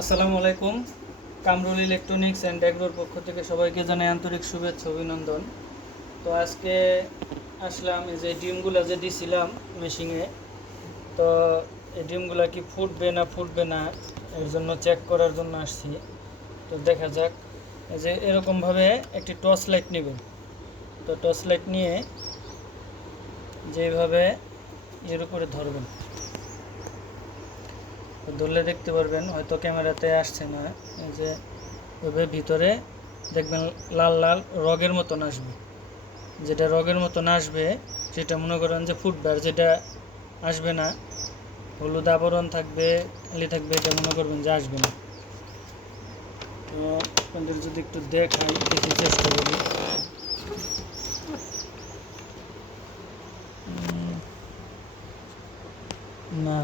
আসসালামু আলাইকুম। Kamrul electronics and এগ্রোর পক্ষ থেকে সবাইকে জানাই আন্তরিক শুভেচ্ছা অভিনন্দন। তো আজকে আসলাম এই যে ডিমগুলো যে দিছিলাম মেশিনে, তো এই ডিমগুলো কি ফুটবে না এর জন্য চেক করার জন্য আসছি। তো দেখা যাক, এই যে এরকমভাবে একটি টর্চ লাইট নেবেন। তো টর্চ লাইট নিয়ে যেভাবে এর উপরে ধরবেন, ধরলে দেখতে পারবেন, হয়তো ক্যামেরাতে আসছে না, এই যে ওইভাবে ভিতরে দেখবেন লাল লাল রগের মতন আসবে। যেটা রগের মতন আসবে সেটা মনে করেন যে ফুটবে, আর যেটা আসবে না, হলুদ আবরণ থাকবে, খালি থাকবে, এটা মনে করবেন যে আসবে না। তো আপনাদের যদি একটু দেখি চেষ্টা করি। না,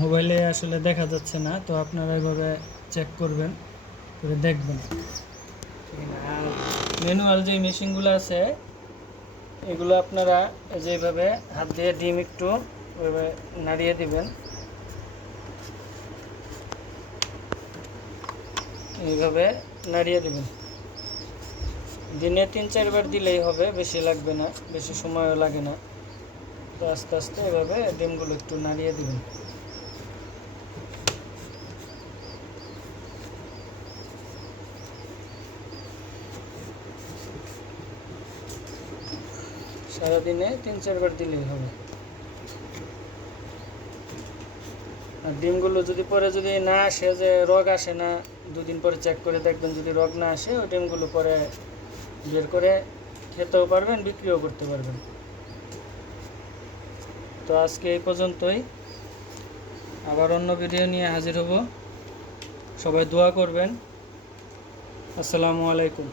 মোবাইলে আসলে দেখা যাচ্ছে না, তো আপনারা এভাবে চেক করবেন, করে দেখবেন। আর ম্যানুয়াল যে মেশিনগুলো আছে এগুলো আপনারা যেভাবে হাত দিয়ে ডিম একটু ওইভাবে নাড়িয়ে দিবেন, এইভাবে নাড়িয়ে দিবেন। দিনে 3-4 বার দিলেই হবে, বেশি লাগবে না, বেশি সময়ও লাগে না। তো আস্তে আস্তে এভাবে ডিমগুলো একটু নাড়িয়ে দিবেন। সারাদিনে 3-4 বার দিলেই হবে। আর ডিমগুলো যদি পরে যদি না আসে, যে রগ আসে না, 2 দিন পরে চেক করে দেখবেন, যদি রগ না আসে ওই ডিমগুলো পরে বের করে খেতেও পারবেন, বিক্রিও করতে পারবেন। তো আজকে এই পর্যন্তই, আবার অন্য ভিডিও নিয়ে হাজির হব। সবাই দোয়া করবেন। আসসালামু আলাইকুম।